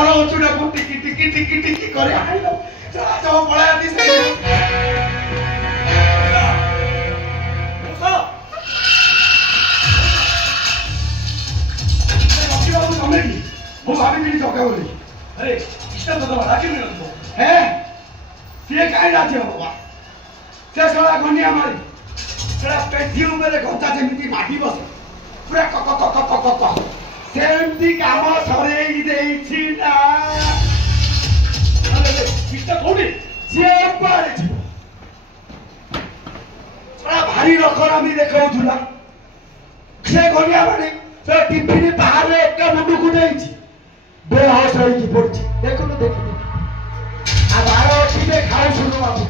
ବରଗଛଟା କୁ ଟିକି ଟିକି ଟିକି ଟିକି କରି ଆଣିଲ ସବୁ ପଳାଇ ଆଦି ରଖିବାକୁ ତମେ କି ମୁଁ ଭାବିଥିଲି ଜଗା ବୋଲି ଆରେ ଇଷ୍ଟ ତ ତମ ରାଜି ମିଳନ୍ତୁ ହେ ସିଏ କାହିଁ ରାଜି ହବ ବା ସେ ଶଳା ଗଣ୍ଡିଆ ମାରି ସେଟା ପେଟି ଉପରେ ଗଦା ଯେମିତି ମାଟି ବସେ ପୁରା କ କ କ କ କ କ ସେମିତି କାମ ସରେଇ ଦେଇଛି ନା ଇଷ୍ଟ କୋଉଠି ସିଏ କୁଆଡ଼େ ଯିବ ଶଳା ଭାରି ରଖରାମି ଦେଖାଉଥିଲା ସେ ଗଣ୍ଡିଆ ମାରି ସେ ଟିଫିନ ବାହାରେ ଏକା ମୁଣ୍ଡକୁ ନେଇଛି ବେହୋସ ହେଇକି ପଡୁଛି ଦେଖୁନୁ ଦେଖିନି ଆଉ ବାର ଅଛି ଖାଉ ଶୁଣୁ ବାବୁ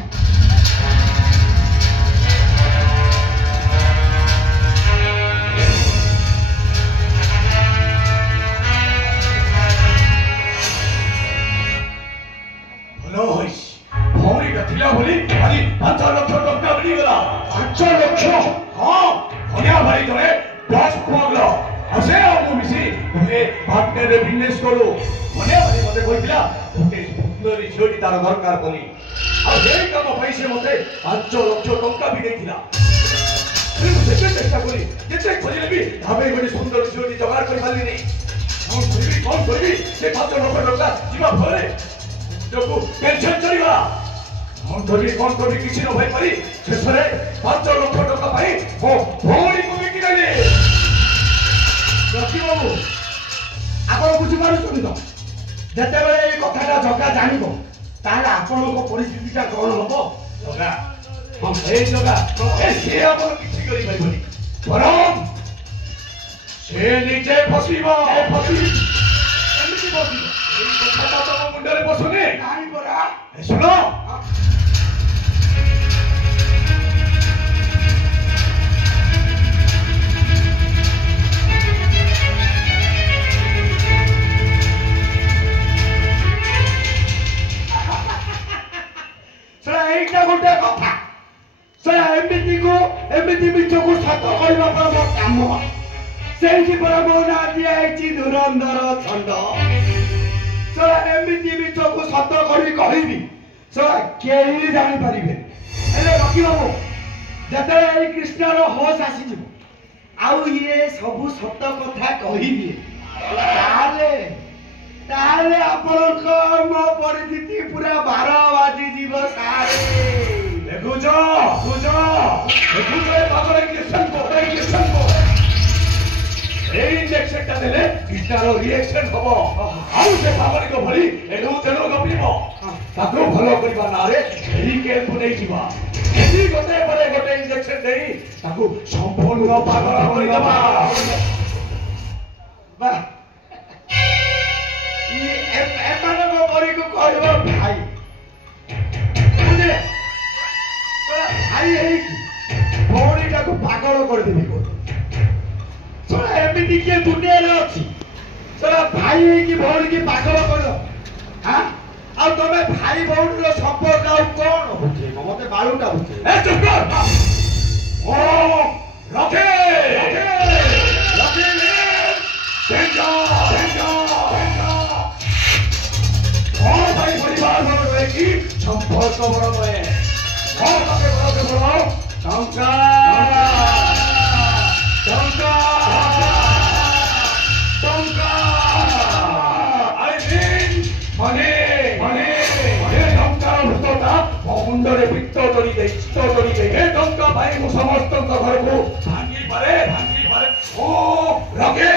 ଭଲ ହୋଇଛି ଭଉଣୀଟା ଥିଲା ବୋଲି ଆଜି 5 ଲକ୍ଷ ଟଙ୍କା ମିଳିଗଲା 5 ଲକ୍ଷ ହଁ ଧନିଆ ଭାଇ ଜଣେ ବସ୍ ପଗଲ ଆଉ ସେ ଆଉ ମୁଁ ମିଶି ଗୋଟେ ପାର୍ଟନରରେ ବିଜନେସ୍ କରୁ ଧନିଆ ଭାଇ ମତେ କହିଥିଲା ଗୋଟେ ସୁନ୍ଦରୀ ଝିଅଟି ତାର ଦରକାର ବୋଲି ଆଉ ସେଇ କାମ ପାଇଁ ସେ ମତେ 5 ଲକ୍ଷ ଟଙ୍କା ବି ଦେଇଥିଲା ଯେତେ ଚେଷ୍ଟା କରି ଯେତେ ଖୋଜିଲେ ବି ଭାବେ ଗୋଟେ ସୁନ୍ଦର ଝିଅଟି ଯୋଗାଡ଼ କରିପାରିଲିନି କଣ କରିବି ସେ 5 ଲକ୍ଷ ଟଙ୍କା ଯିବା ଫଳରେ ଯୋଗୁ ପେନସନ ଚଳିଗଲା କଣ କରିବି କିଛି ନ ଭାଇପାରି ଶେଷରେ 5 ଲକ୍ଷ ଟଙ୍କା ପାଇଁ ମୋ ଭଉଣୀକୁ ବିକିଦେଲି ରଖି ବାବୁ ଆପଣ ବୁଝିପାରୁଛନ୍ତି ତ ଯେତେବେଳେ ଏଇ କଥାଟା ଜଗା ଜାଣିବ ତାହେଲେ ଆପଣଙ୍କ ପରିସ୍ଥିତିଟା କଣ ହବ ଜଗା ହଁ ଏଇ ଜଗା ସିଏ ଆପଣ କିଛି କରିପାରିବନି ବରଂ ସେ ନିଜେ ଫସିବ ଏମିତି ଫସିବ ଏଇ କଥାଟା ତମ ମୁଣ୍ଡରେ ବସୁନି ନାଇଁ ପରା ଶୁଣ এইটা গোটে কথা সেটা এমিতি মিছকু সত করা ମୋ କାମ ସେଇଠି ପରା ମୋ ନାଁ ଦିଆହେଇଛି ଧୁରନ୍ଧର ଛଣ୍ଡ ସେଟା ଏମିତି ମିଛକୁ ସତ କରି କହିବି ସେଟା କେହି ଜାଣିପାରିବେ ହେଲେ ରଖିବାବୁ ଯେତେବେଳେ ଏଇ କୃଷ୍ଣର ହୋସ ଆସିଯିବ ଆଉ ଇଏ ସବୁ ସତ କଥା କହିଦିଏ ତାହେଲେ ଆପଣଙ୍କ ମୋ ପରିସ୍ଥିତି ପୁରା 12 ବାଜିଯିବ ସାରେ ଦେଖୁଛ এই ইনজেকশনটা দেলে ইস্টার রিঅ্যাকশন হবো ଆଉ ସେ ପାଗଳିକ ଭଳି ଏଣୁ ତେଣୁ ଗପିବ ତାକୁ ଭଲ କରିବା ନାଁରେ ମେଡିକାଲକୁ ନେଇଯିବା ଏଠି ଗୋଟେ ପରେ ଗୋଟେ ଇନଜେକସନ ଦେଇ ତାକୁ ସମ୍ପୂର୍ଣ୍ଣ ପାଗଳ କରିଦେବା ବା ଏମାନଙ୍କ ପରିକୁ କହିବ ଭାଇ ବୁଝିଲେ ଭାଇ ହେଇକି ଭଉଣୀଟାକୁ ପାଗଳ କରିଦେବି ଏମିତି କିଏ ଦୁନିଆରେ ଅଛି ସେଟା ଭାଇ ହେଇକି ଭଉଣୀ ପାଗଳ କରିବ ଆଉ ତମେ ଭାଇ ଭଉଣୀର ସମ୍ପର୍କ ଆଉ କଣ ବୁଝେଇବ ମତେ ବାଳୁଟା ବୁଝେଇବ সম্পর্ক বড় নয় টঙ্কা ମୁଣ୍ଡରେ ବୃତ୍ତ ଚଳି ଯାଇ ଟଙ୍କା ପାଇଁ ମୁଁ ସମସ୍ତଙ୍କ ଘରକୁ ଭାଙ୍ଗି ପାରେ ଓ ରଖେ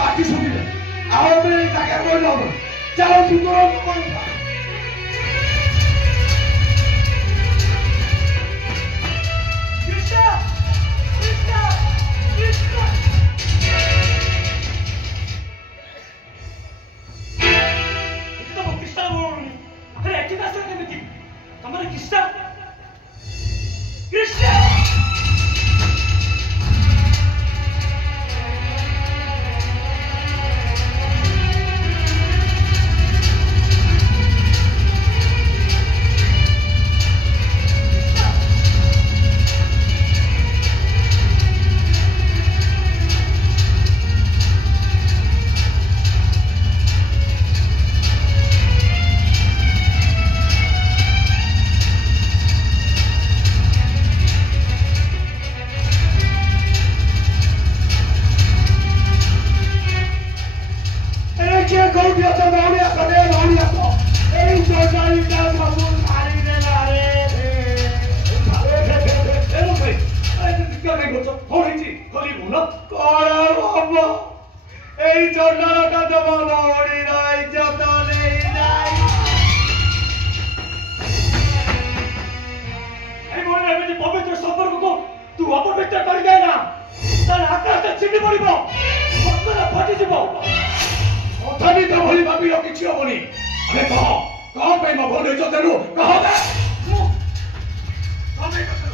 बाकी सुनिए आओ मेरे जाके बोल रहा चलो तुरंत बोल कृष्ण बोच कौन है कली बोला कौन बाबा এই চন্ডালটা তো বাবা ওড়ি নাই যত নেই নাই এই মনে এমনি পবিত্র সম্পর্কକୁ তু অপবিত্র କରି দে না তার আকাশটা ছিন্নি পড়িব মস্তরা ফাটি যাব অথাবি তো ভলি ভাবিলো কিছু হবনি আরে কহ কহ পাই মো ভলি যতেলু কহ দে কবে কথা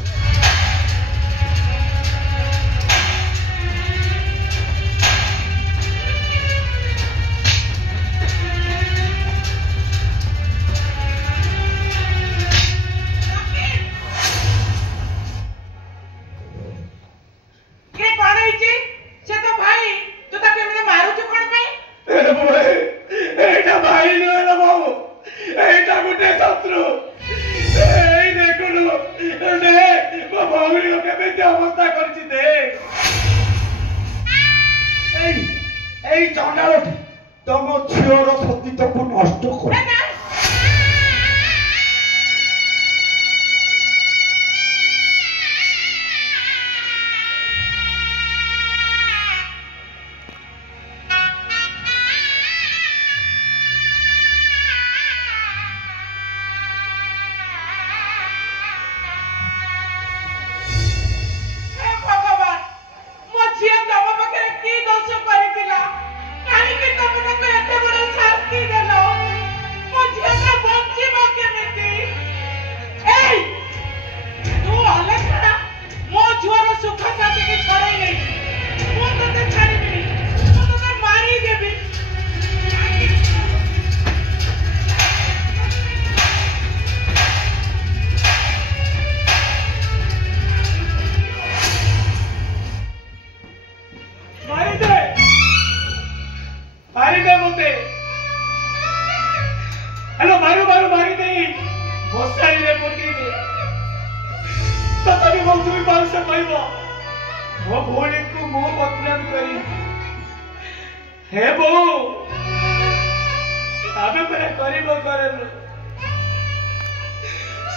तम झीर सतीत्व को नष्ट कर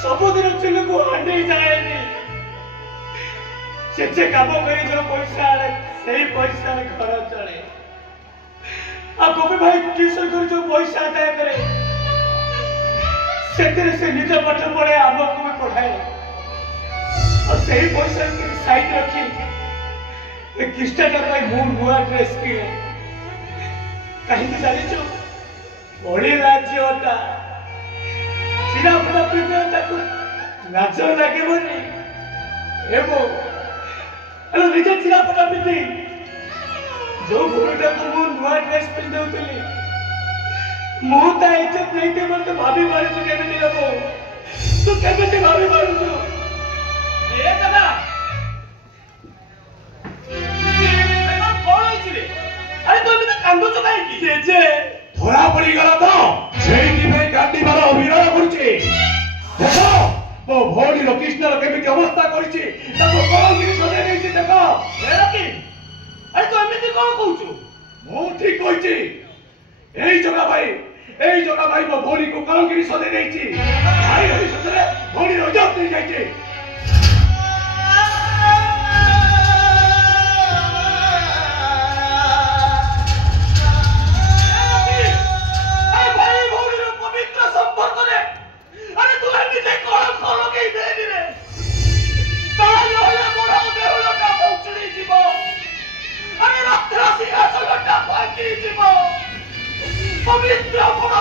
सबुदिन चुलू को हंडी जाएनी से काम करी जो पैसा सही पैसा घर चले आ गोपी भाई ट्यूशन कर जो पैसा आदाय करे से निज पाठ पढ़े आमको भी पढ़ाए और सही पैसा के साइड रखी ए किस्टाटा भाई मु नुआ ड्रेस किने कहीं जानी छो बड़ी राज्यटा सीधा अपना प्रिपेयर ताको नाच लागेबनी एबो अरे निजे सीधा अपना पिंदी जो भूमिटा को मु नुआ ड्रेस पिन देउतली मु ता इज्जत नहीं दे मत भाभी मारे तो केबे नहीं लगो तू केबे ते भाभी मारू तू ए दादा कौन होइछि रे अरे तू भी कांदो तो काई की जे धरा पड़ी गला तो सेठी में गाड़ी वाला अभिनय करछि देखो वो भोडी रो कृष्ण रो केबे अवस्था करछि ताको कोन की सजे देछि देखो ए रकी अरे तू एमिति कोन कहउछु मु ठीक कहछि एई जगह भाई वो भोडी को कोन की सजे देछि भाई हरि सतरे भोडी रो इज्जत नहीं जाइछि पवित्र अपना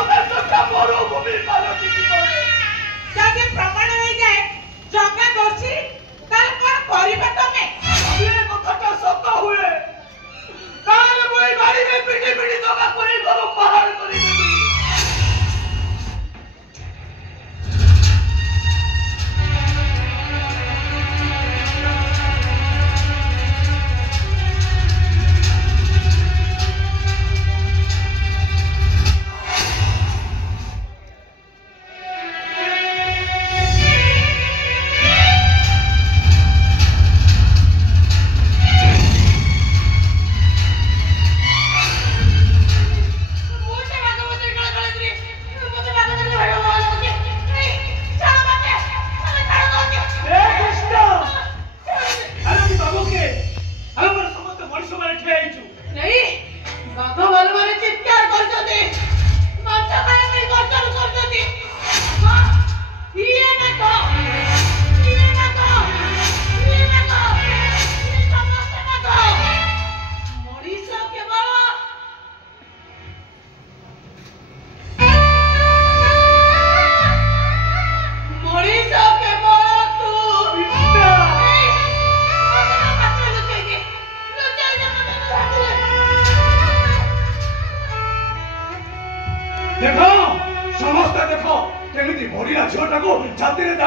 का मरो भूमि पालो जीवन जाके प्रमाण हो जाए जगह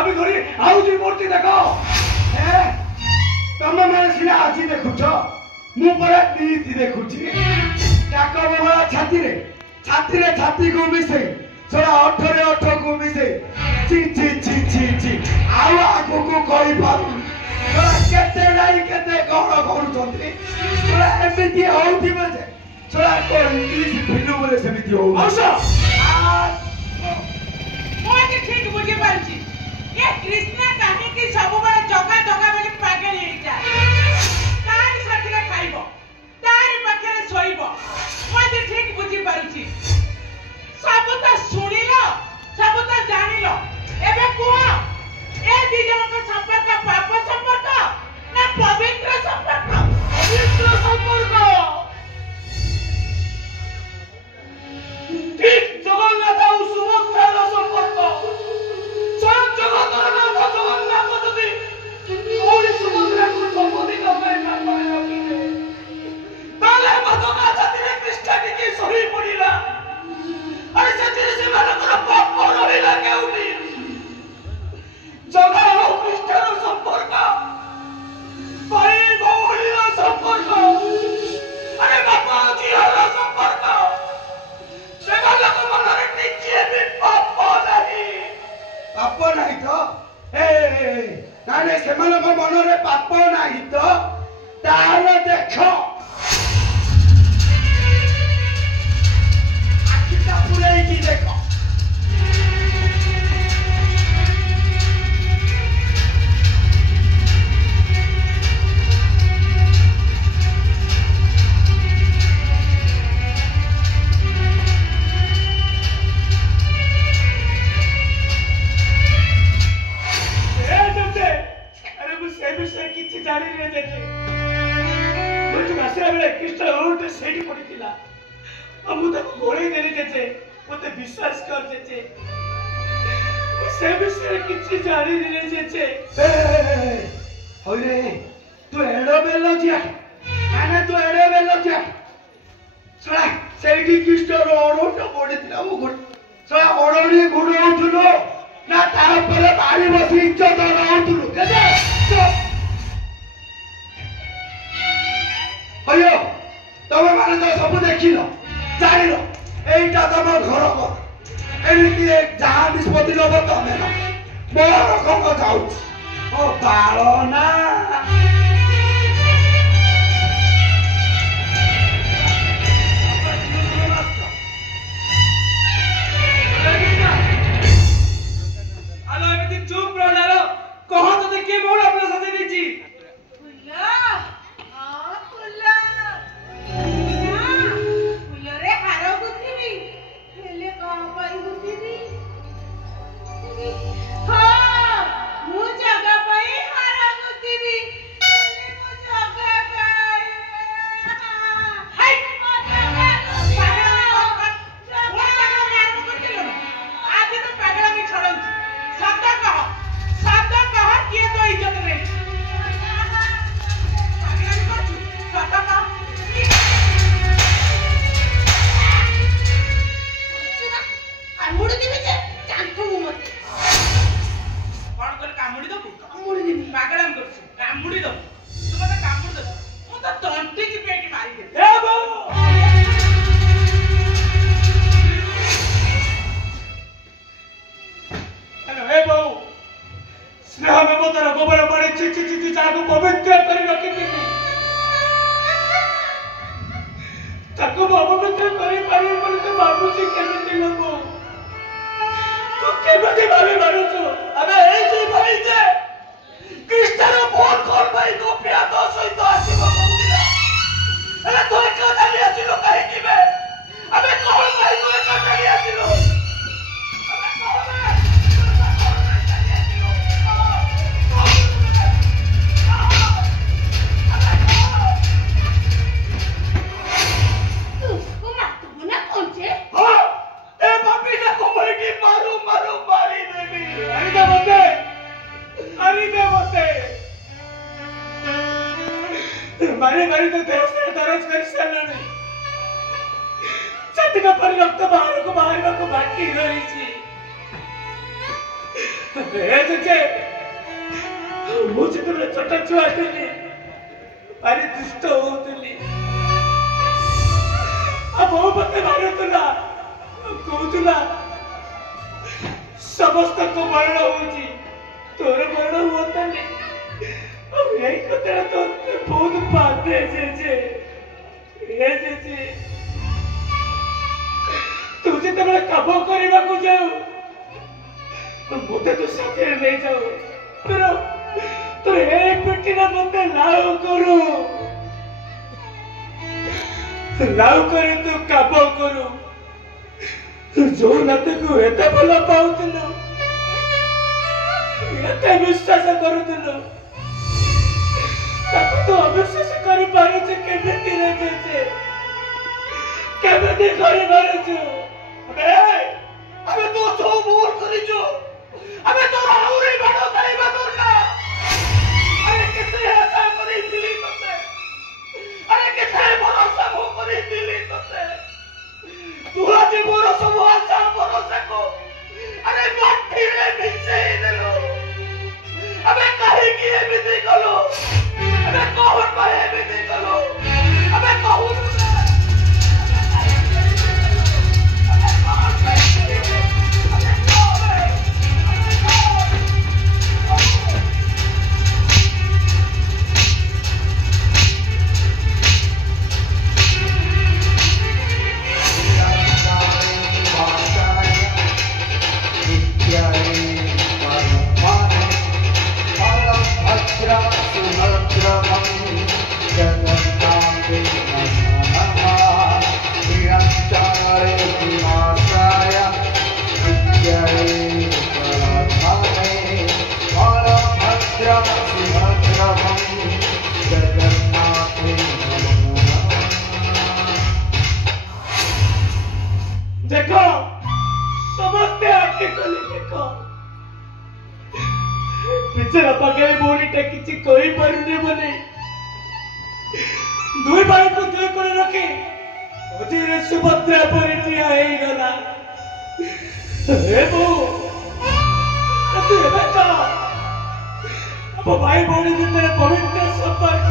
चाबी धरी आउची मूर्ति देखो ए तमे माने सिना आजी देखुछ मु परे नीति देखुची टाका बंगला छाती रे छाती को मिसे छोड़ा 8 रे 8 को मिसे ची ची ची ची ची आवा को कोई पाऊ छोड़ा केते नाही केते कोण करूछंती छोड़ा एमिति होउथि बजे छोड़ा को इंग्लिश फिल्म बोले सेमिति हो औसा मोके ठीक बुझी पारछि ए कृष्णा काहे कि सब बळे जगा जगा बोली पागल हेइ जाय तारी साथीरे खाइबो तारी पाखरे सोइबो मोके ठीक बुझी पारछि सब त सुनिलो सब त जानिलो एबे कुआ ए दी जन का संपर्क पाप संपर्क ना पवित्र संपर्क ठीक जगन्नाथ और सुभद्रार संपर्क स्वयं जगन्नाथ যদি ওই সুভদ্রাকে সম্পত্তি করে না করে রাখিবে তাহলে মদনা জাতিরে কৃষ্ণকে কি সহি পড়িলা আরে সেতিরে সেমানଙ୍କର পাপ রহিলা কেউনি জগা ও কৃষ্ণর সম্পর্ক ভাই ভৌরীর সম্পর্ক আরে বাবা ঝিଅର সম্পর্ক সেମାନଙ୍କ মନରେ ଟିକେ ବି ପାପ ନାହିଁ ତ ନାଇଁ ସେମାନଙ୍କ ମନରେ ପାପ ନାହିଁ ତ ତାହେଲେ ଦେଖ ଆଖିଟା ପୁରେଇକି ଦେଖ विश्वास कर जेचे से विषय किछि जानि रे जेचे होरे तू एडो बेलो जिया आने तू एडो बेलो जिया छड़ा सेठी कृष्ण ओडोट पडितला मु गुड छड़ा ओडोडी गुड उठुलो ना ता ऊपर बाड़ी बसी इज्जत उठुलो केजे होयो तमे माने तो सब देखिलो जानिलो एटा तम घर कर एनिकी एक जहां निष्पत्ति लब तमे ना मोर कम जाउ ओ बालो ना आलो एमिति चुप रहनालो कह तो के मोर अपना साथे देची फुल्ला हां फुल्ला फुल्लरे हारो गुथिबी हेले कह पाई गुथिबी हां मु जगह पाई हारो गुथिबी हेले मु जगह पाई हाय मु जगह आज तो पागल में छोड़ो शब्द कह किए तो इज्जत नहीं पागल में करछु शब्द कह कामुड़ी दिबे जे जानथु मते कोन कर कामुड़ी दबु कामुड़ी दिबी पागलाम करछु कामुड़ी दबु तू मते कामुड़ी दबु मु त तंटी की पेटी मारी दे ए बो हेलो ए बो स्नेह में मोतर गोबर पानी चिची चिची जागु पवित्र करी रखी दिबी ताको पवित्र करी पारी बोली तो बाबूजी केमिति लगो तू केमिति भाभी मारुछु अबे ए जे भाई जे कृष्णर फोन कॉल भाई गोपिया तो सहित आसीबो मंदिर अरे तो एक डाली आसीलो काहे कि बे अबे कौन भाई तो एक डाली आसीलो अबे कौन है मारे मारे तो देश में तरस कर चलना नहीं छाती का पर रक्त बाहर को बाकी रही थी मुझे तो छोटा छुआ थे भारी दुष्ट होती अब मत मारुला कहला समस्त को मरण हो तोर मरण हुआ यही कथा तो बहुत बाधे तू जिते काम करने को जाऊ मुझे तो साथ नहीं जाऊ तो ये पेटी ना मत लाउ करू तू काम करू जो नाथ को एते भल पाउथिलु एते विश्वास करूथिलु ताको तो अविश्वास करि पारुछ केमिति रे जे केमिति करि पारुछ अबे तो जो मोर करिजो अबे तो आउरे बडो करिबा दरकार अरे केते आशा करि दिली तते अरे केते भरोसा हो करि दिली तते तू आज मोर सब आशा भरोसा को अरे माटी रे बिछे देलो अबे काहे की एमिति कलो अबे कोहर पाए एमिति कलो अबे कोहर देखो समझते आके कले देखो बिचारा पगाई बोरीटा किछि कोई पारुने बोले दुई भाई को दुई करे रखे अधीरे सुभद्रा परिटिया हे गला हे बो तू एबे का अब भाई बोली भितर पवित्र संपर्क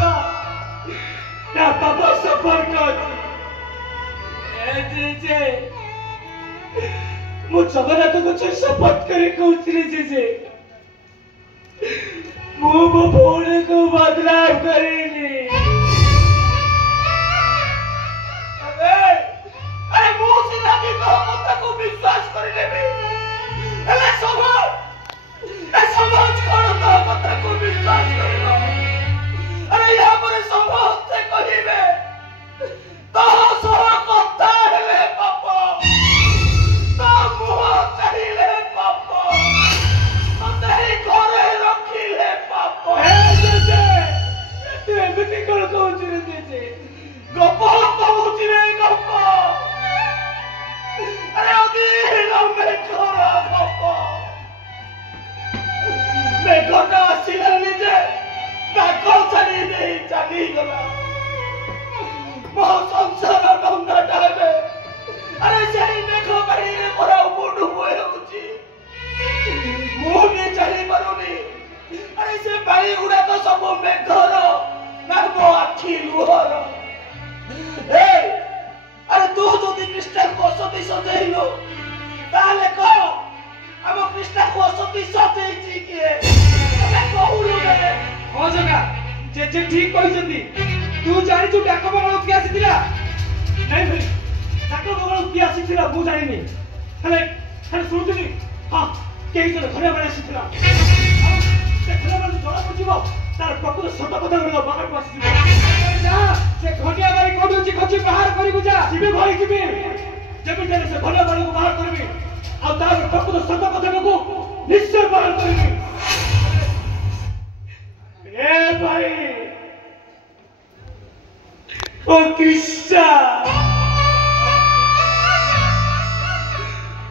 या बाबा संपर्क ए जे मु जगन्नाथ को शपथ करे कहूली जे मु मो भौणी को बदलाव करेली अरे मु सिना की कथा को विश्वास कर लेबे अरे समाज कोन तो कथा को विश्वास करबो अरे या पर समस्त कहिबे तो सो कथा हेले पाप तो मुह चाहिए पाप मते घरे रखिले पाप तू एमिति कोन कहूछ रे गप कहूछ रे गप अरे अधीर में छोरा गप मैं घटा आसिला निजे ताको छाड़ी नहीं चली गला मो संसार डंगा डाले अरे सही देखो कहीं रे मोरा मुंड होए होची मु भी चली परुनी अरे से बाई उड़ा तो सब में घर ना मो आखी लुहर ए अरे तू যদি কৃষ্ণ को सती सजेइलो ताले को हम কৃষ্ণ को सती सजेइची के अबे कहूलो रे हो जगा जे ठीक कहिसंती तू जानि तू डाक बगल की आसीतिला नहीं भाई डाक बगल की आसीतिला मु जानिनी हेले सुनुतनी हां केही जन घरे बने आसीतिला से घरे बने जड़ा पजिबो तार प्रकृत सत कथा गुडा बाहर को आसीतिबो जा से घटिया बारी कोडुची खची बाहर करी को जा जिबे भाई जिबे जबे जने से घटिया बारी को बाहर करबी आ तार प्रकृत सत कथा को निश्चय बाहर करबी ए भाई ओ कृष्णा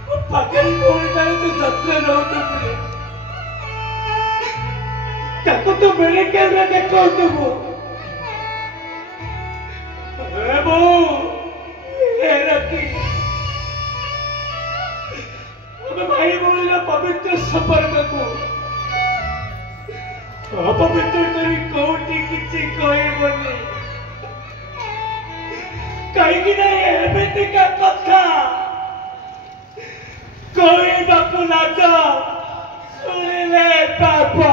ओ पकड़ी कोई करे तो जत्रे नो तो फिर ताको तो मेरे कैमरा देखो तुमको ए बो ए रखी अब भाई बोलेगा पवित्र संपर्क को ଅପବିତ୍ର କରି କୋଉଠି କିଛି କହିବନି କାହିଁକି ନା ଏମିତିକା କଥା କହିବାକୁ ଲାଜ ଶୁଣିଲେ ପାପ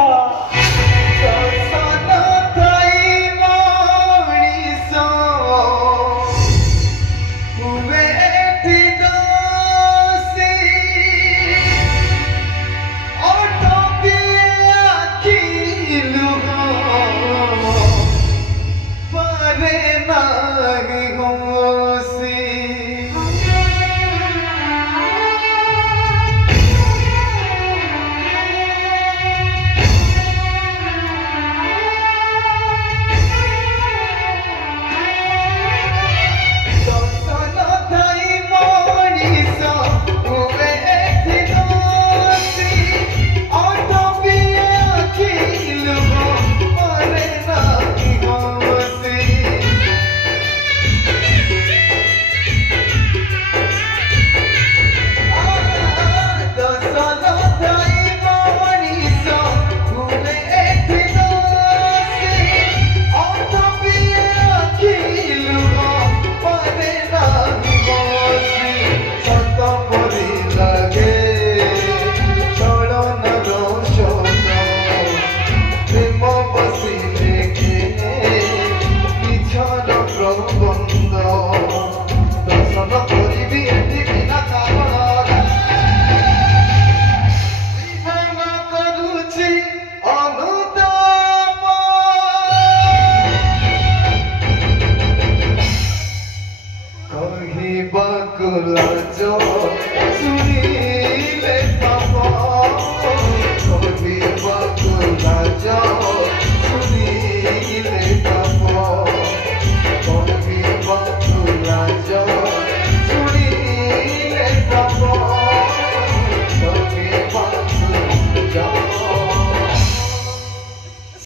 Bakula jo suni